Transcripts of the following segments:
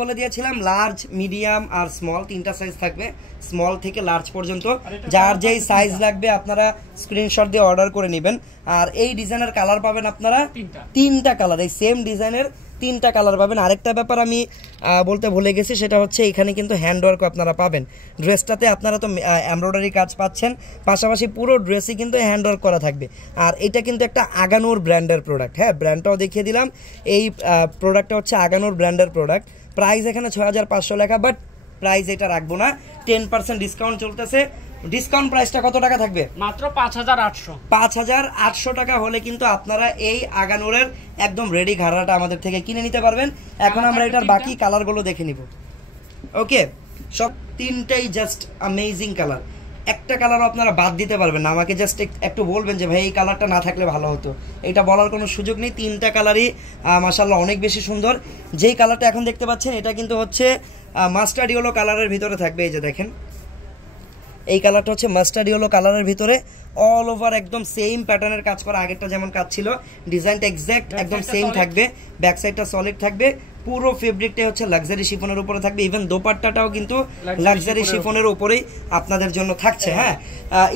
বলে দিয়েছিলাম large medium আর small তিনটা সাইজ থাকবে, স্মল থেকে লার্জ পর্যন্ত। যার যেই সাইজ লাগবে আপনারা স্ক্রিনশট দিয়ে অর্ডার করে নেবেন। আর এই ডিজাইনের কালার পাবেন আপনারা তিনটা কালার, এই সেম ডিজাইনের তিনটা কালার পাবেন। আরেকটা ব্যাপার আমি বলতে ভুলে গেছি, সেটা হচ্ছে এখানে কিন্তু হ্যান্ডওয়ার্ক আপনারা পাবেন ড্রেসটাতে। আপনারা তো এমব্রয়ডারি কাজ পাচ্ছেন, পাশাপাশি পুরো ড্রেসই কিন্তু হ্যান্ডওয়ার্ক করা থাকবে। আর এটা কিন্তু একটা আগানোর ব্র্যান্ডের প্রোডাক্ট। হ্যাঁ, ব্র্যান্ডটাও দেখিয়ে দিলাম। এই প্রোডাক্টটা হচ্ছে আগানোর ব্র্যান্ডের প্রোডাক্ট। প্রাইস এখানে 6500 লেখা, বাট প্রাইস এটা রাখবো না, 10% ডিসকাউন্ট চলতেছে। ডিসকাউন্ট প্রাইসটা কত টাকা থাকবে? মাত্র 5800। 5800 টাকা হলে কিন্তু আপনারা এই আগানোরের একদম রেডি ঘাড়াটা আমাদের থেকে কিনে নিতে পারবেন। এখন আমরা এটার বাকি কালারগুলো দেখে নিব। ওকে, সব তিনটাই জাস্ট অ্যামেজিং কালার। একটা কালারও আপনারা বাদ দিতে পারবেন না। আমাকে জাস্ট একটু বলবেন যে ভাই এই কালারটা না থাকলে ভালো হতো, এটা বলার কোনো সুযোগ নেই। তিনটা কালারই মাশাআল্লাহ অনেক বেশি সুন্দর। যেই কালারটা এখন দেখতে পাচ্ছেন এটা কিন্তু হচ্ছে মাস্টার্ড ইয়েলো কালারের ভিতরে থাকবে। এই যে দেখেন, এই কালারটা হচ্ছে মাস্টার্ড ইয়েলো কালারের ভিতরে অল ওভার একদম সেম প্যাটার্নের কাজ করা। আগেরটা যেমন কাজ ছিল, ডিজাইনটা এক্স্যাক্ট একদম সেম থাকবে। ব্যাক সাইডটা সলিড থাকবে। পুরো ফেব্রিকটাই হচ্ছে লাক্সারি শিফনের উপরে থাকবে। ইভেন দোপাট্টাটাও কিন্তু লাক্সারি শিফনের উপরেই আপনাদের জন্য থাকছে। হ্যাঁ,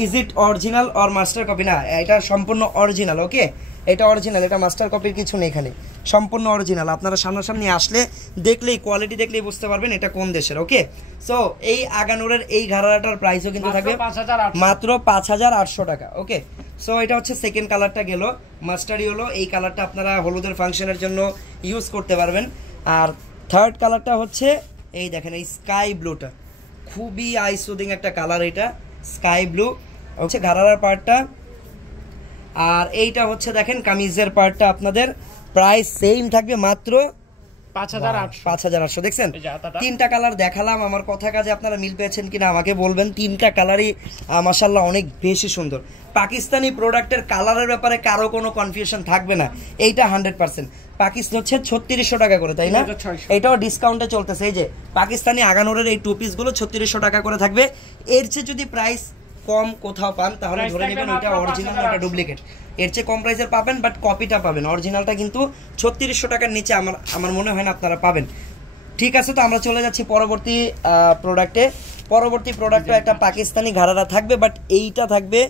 is it original or master copy? না, এটা সম্পূর্ণ অরিজিনাল। ওকে, এটা অরিজিনাল, এটা মাস্টার কপির কিছু নেই এখানে, সম্পূর্ণ অরিজিনাল। আপনারা সামনাসামনি আসলে দেখলেই, কোয়ালিটি দেখলেই বুঝতে পারবেন এটা কোন দেশের। ওকে, সো এই আগানোরের এই ঘাড়াটার প্রাইসও কিন্তু থাকবে মাত্র 5800 টাকা। ওকে, সো এটা হচ্ছে সেকেন্ড কালারটা গেল, মাস্টার্ড ইয়েলো। এই কালারটা আপনারা হলুদের ফাংশনের জন্য ইউজ করতে পারবেন। আর থার্ড কালারটা হচ্ছে এই দেখেন, এই স্কাই ব্লুটা, খুবই আই সুদিং একটা কালার। এটা স্কাই ব্লু হচ্ছে ঘাড়ার পার্টটা। আর এইটা হচ্ছে দেখেন কামিজের পার্টটা। আপনাদের প্রাইস সেম থাকবে মাত্র 5800। দেখছেন, তিনটা কালার দেখালাম। আমার কথা কাজে আপনারা মিল পেয়েছেন কিনা আমাকে বলবেন। তিনটা কালারই মাশাআল্লাহ অনেক বেশি সুন্দর। পাকিস্তানি প্রোডাক্টের কালারের ব্যাপারে কারো কোনো কনফিউশন থাকবে না, এইটা 100%। পাকিস্তান হচ্ছে 3600 টাকা করে, তাই না? এটাও ডিসকাউন্টে চলতেছে। এই যে পাকিস্তানি আগানোরের এই টু পিসগুলো 3600 টাকা করে থাকবে। এর চেয়ে যদি প্রাইস কম কোথাও পান তাহলে ধরে নেবেন ওইটা অরিজিনাল, ওটা ডুপ্লিকেট। এর চেয়ে কম প্রাইসের পাবেন, বাট কপিটা পাবেন। অরিজিনালটা কিন্তু 3600 টাকার নিচে আমার মনে হয় না আপনারা পাবেন। ঠিক আছে, তো আমরা চলে যাচ্ছি পরবর্তী প্রোডাক্টে। পরবর্তী প্রোডাক্টে একটা পাকিস্তানি ঘাড়ারা থাকবে, বাট এইটা থাকবে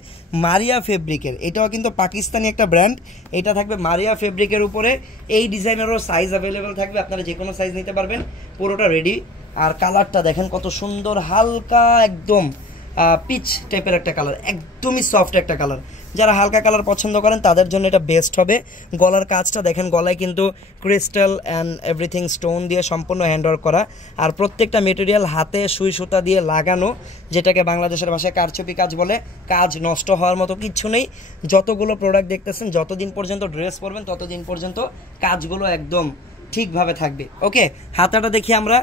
মারিয়া ফেব্রিকের। এটাও কিন্তু পাকিস্তানি একটা ব্র্যান্ড। এটা থাকবে মারিয়া ফেব্রিকের উপরে। এই ডিজাইনেরও সাইজ অ্যাভেলেবেল থাকবে, আপনারা যে কোনো সাইজ নিতে পারবেন। পুরোটা রেডি। আর কালারটা দেখেন কত সুন্দর, হালকা একদম পিচ টাইপের একটা কালার, একদমই সফট একটা কালার। যারা হালকা কালার পছন্দ করেন তাদের জন্য এটা বেস্ট হবে। গলার কাজটা দেখেন, গলায় কিন্তু ক্রিস্টাল অ্যান্ড এভরিথিং স্টোন দিয়ে সম্পূর্ণ হ্যান্ডওয়ার্ক করা। আর প্রত্যেকটা মেটেরিয়াল হাতে সুই সুতা দিয়ে লাগানো, যেটাকে বাংলাদেশের ভাষায় কারচুপি কাজ বলে। কাজ নষ্ট হওয়ার মতো কিচ্ছু নেই। যতগুলো প্রোডাক্ট দেখতেছেন, যতদিন পর্যন্ত ড্রেস পরবেন ততদিন পর্যন্ত কাজগুলো একদম ঠিকভাবে থাকবে। ওকে, হাতাটা দেখি আমরা।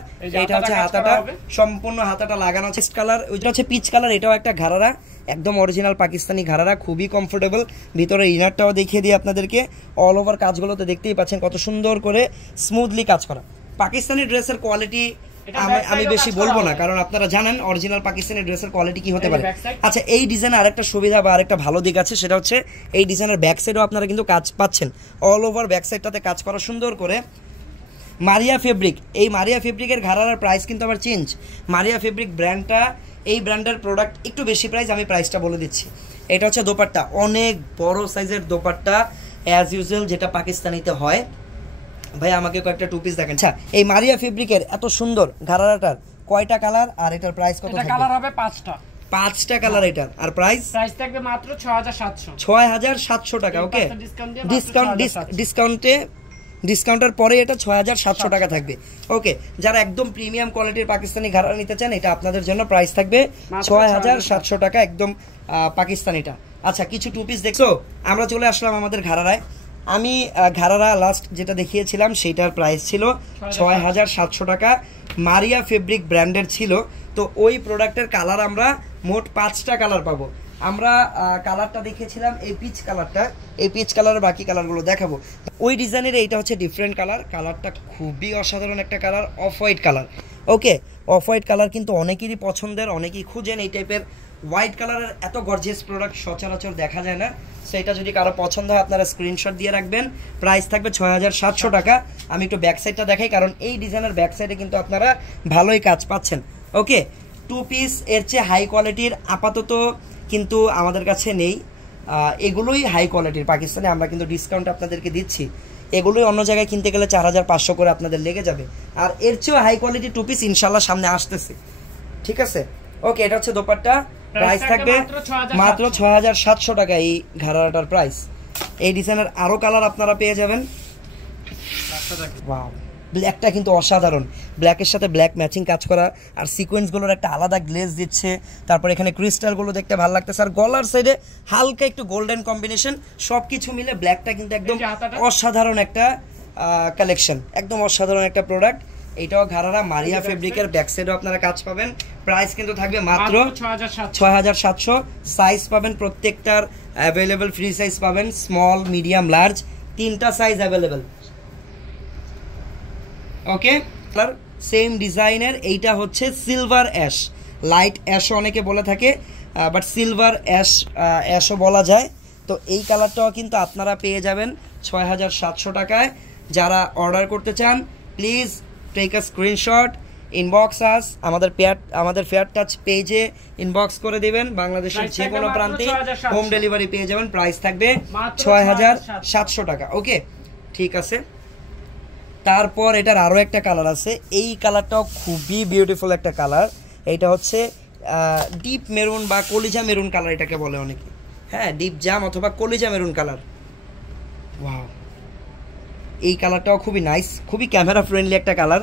এটা হচ্ছে হাতাটা, সম্পূর্ণ হাতাটা লাগানো। চেস্ট কালার, ওইটা হচ্ছে পিচ কালার। এটাও একটা ঘাড়ারা, একদম অরিজিনাল পাকিস্তানি ঘাড়ারা, খুবই কমফোর্টেবল। ভিতরে ইনারটাও দেখিয়ে দিই আপনাদেরকে। অল ওভার কাজগুলো তো দেখতেই পাচ্ছেন কত সুন্দর করে স্মুথলি কাজ করা। পাকিস্তানি ড্রেসের কোয়ালিটি আমি বেশি বলবো না, কারণ আপনারা জানেন অরিজিনাল পাকিস্তানি ড্রেসের কোয়ালিটি কি হতে পারে। আচ্ছা, এই ডিজাইনের আরেকটা সুবিধা বা আরেকটা ভালো দিক আছে, সেটা হচ্ছে এই ডিজাইনের ব্যাক সাইডও আপনারা কিন্তু কাজ পাচ্ছেন। অল ওভার ব্যাক সাইডটাতে কাজ করা সুন্দর করে। মারিয়া ফেব্রিক, এই মারিয়া ফেব্রিকের ঘাড়ার প্রাইস কিন্তু আবার চেঞ্জ। মারিয়া ফেব্রিক ব্র্যান্ডটা, এই ব্র্যান্ডের প্রোডাক্ট একটু বেশি প্রাইস। আমি প্রাইসটা বলে দিচ্ছি। এটা হচ্ছে দোপাট্টা, অনেক বড় সাইজের দোপাট্টা অ্যাজ ইউজুয়াল, যেটা পাকিস্তানিতে হয়। ভাই আমাকে কয়েকটা টু পিস দেখেন। আচ্ছা, এই মারিয়া ফেব্রিকের এত সুন্দর ঘাড়াটার কয়টা কালার আর এটার প্রাইস কত? এটা কালার হবে 5টা কালার এটার। আর প্রাইস থাকবে মাত্র 6700 টাকা। ওকে, ডিসকাউন্টের পরে এটা 6700 টাকা থাকবে। ওকে, যারা একদম প্রিমিয়াম কোয়ালিটির পাকিস্তানি ঘাড়া নিতে চান, এটা আপনাদের জন্য প্রাইস থাকবে 6700 টাকা, একদম পাকিস্তানিটা। আচ্ছা, কিছু টু পিস দেখছো। আমরা চলে আসলাম আমাদের ঘাড়ারায়। আমি ঘাড়ারা লাস্ট যেটা দেখিয়েছিলাম সেইটার প্রাইস ছিল 6700 টাকা। মারিয়া ফেব্রিক ব্র্যান্ডের ছিল। তো ওই প্রোডাক্টের কালার আমরা মোট 5টা কালার পাবো। আমরা কালারটা দেখিয়েছিলাম এই পিচ কালারটা, এই পিচ কালারের বাকি কালারগুলো দেখাবো। ওই ডিজাইনের এইটা হচ্ছে ডিফারেন্ট কালার। কালারটা খুবই অসাধারণ একটা কালার, অফ হোয়াইট কালার। ওকে, অফ হোয়াইট কালার কিন্তু অনেকেরই পছন্দের, অনেকেই খুঁজেন এই টাইপের হোয়াইট কালারের এত গর্জিয়াস প্রোডাক্ট সচরাচর দেখা যায় না। সো এটা যদি কারো পছন্দ হয় আপনারা স্ক্রিনশট দিয়ে রাখবেন। প্রাইস থাকবে 6700 টাকা। আমি একটু ব্যাক সাইডটা দেখাই, কারণ এই ডিজাইনের ব্যাক সাইডে কিন্তু আপনারা ভালোই কাজ পাচ্ছেন। ওকে, 2 পিস এর চেয়ে হাই কোয়ালিটির আপাতত কিন্তু আমাদের কাছে নেই, এগুলোই হাই কোয়ালিটির পাকিস্তানে আমরা কিন্তু ডিসকাউন্ট আপনাদেরকে দিচ্ছি। এগুলোই অন্য জায়গায় কিনতে গেলে 4500 করে আপনাদের লেগে যাবে, আর এর চেয়েও হাই কোয়ালিটি 2 পিস ইনশাল্লাহ সামনে আসতেছে। ঠিক আছে, ওকে, এটা হচ্ছে দোপাট্টা। প্রাইস থাকবে মাত্র 6700 টাকা এই ঘাড়াটার প্রাইস। এই ডিজাইনের আরো কালার আপনারা পেয়ে যাবেন। ওয়াও, ব্ল্যাকটা কিন্তু অসাধারণ, ব্ল্যাকের সাথে ব্ল্যাক ম্যাচিং কাজ করা, আর সিকোয়েন্সগুলোর একটা আলাদা গ্লেজ দিচ্ছে। তারপর এখানে ক্রিস্টালগুলো দেখতে ভালো লাগতেছে, আর গলার সাইডে হালকা একটু গোল্ডেন কম্বিনেশন। সব কিছু মিলে ব্ল্যাকটা কিন্তু একদম অসাধারণ একটা কালেকশন, একদম অসাধারণ একটা প্রোডাক্ট। এইটাও ঘাড়ারা মারিয়া ফেব্রিকের, ব্যাক সাইডেও আপনারা কাজ পাবেন। প্রাইস কিন্তু থাকবে মাত্র 6700। সাইজ পাবেন প্রত্যেকটার অ্যাভেলেবেল, ফ্রি সাইজ পাবেন, স্মল, মিডিয়াম, লার্জ, 3টা সাইজ অ্যাভেলেবেল। ওকে, সেম ডিজাইনের এইটা হচ্ছে সিলভার অ্যাশ, লাইট অ্যাশও অনেকে বলে থাকে, বাট সিলভার অ্যাশও বলা যায়। তো এই কালারটাও কিন্তু আপনারা পেয়ে যাবেন 6700 টাকায়। যারা অর্ডার করতে চান please take a screenshot, inbox us, আমাদের ফেয়ার টাচ পেজে ইনবক্স করে দেবেন। বাংলাদেশের যে কোনো প্রান্তে হোম ডেলিভারি পেয়ে যাবেন। প্রাইস থাকবে 6700 টাকা। ওকে, ঠিক আছে। তারপর এটার আরও একটা কালার আছে, এই কালারটাও খুবই বিউটিফুল একটা কালার। এইটা হচ্ছে ডিপ মেরুন বা কলিজা মেরুন কালার এটাকে বলে অনেকে, হ্যাঁ, ডিপ জাম অথবা কলিজা মেরুন কালার। ওয়াও, এই কালারটাও খুবই নাইস, খুবই ক্যামেরা ফ্রেন্ডলি একটা কালার।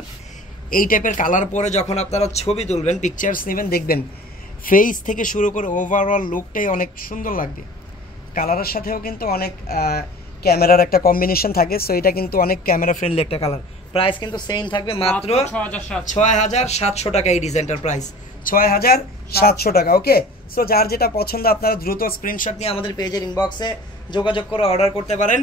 এই টাইপের কালার পরে যখন আপনারা ছবি তুলবেন, পিকচার্স নেবেন, দেখবেন ফেস থেকে শুরু করে ওভারঅল লুকটাই অনেক সুন্দর লাগবে। কালারের সাথেও কিন্তু অনেক ক্যামেরার একটা কম্বিনেশন থাকে, সো এটা কিন্তু অনেক ক্যামেরা ফ্রেন্ডলি একটা কালার। প্রাইস কিন্তু সেম থাকবে মাত্র 6700 টাকা। এই ডিজাইনটার প্রাইস 6700 টাকা। ওকে, সো যার যেটা পছন্দ আপনারা দ্রুত স্ক্রিনশট নিয়ে আমাদের পেজের ইনবক্সে যোগাযোগ করে অর্ডার করতে পারেন।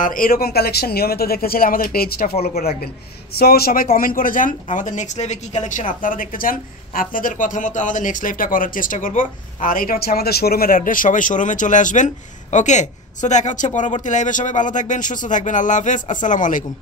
আর এরকম কালেকশন নিয়মিত দেখতে চাইলে আমাদের পেজটা ফলো করে রাখবেন। সো সবাই কমেন্ট করে যান আমাদের নেক্সট লাইভে কী কালেকশন আপনারা দেখতে চান, আপনাদের কথা মতো আমাদের নেক্সট লাইভটা করার চেষ্টা করব। আর এটা হচ্ছে আমাদের শোরুমের অ্যাড্রেস, সবাই শোরুমে চলে আসবেন। ওকে, সো দেখা হচ্ছে পরবর্তী লাইভে। সবাই ভালো থাকবেন, সুস্থ থাকবেন, আল্লাহ হাফেজ, আসসালামু আলাইকুম।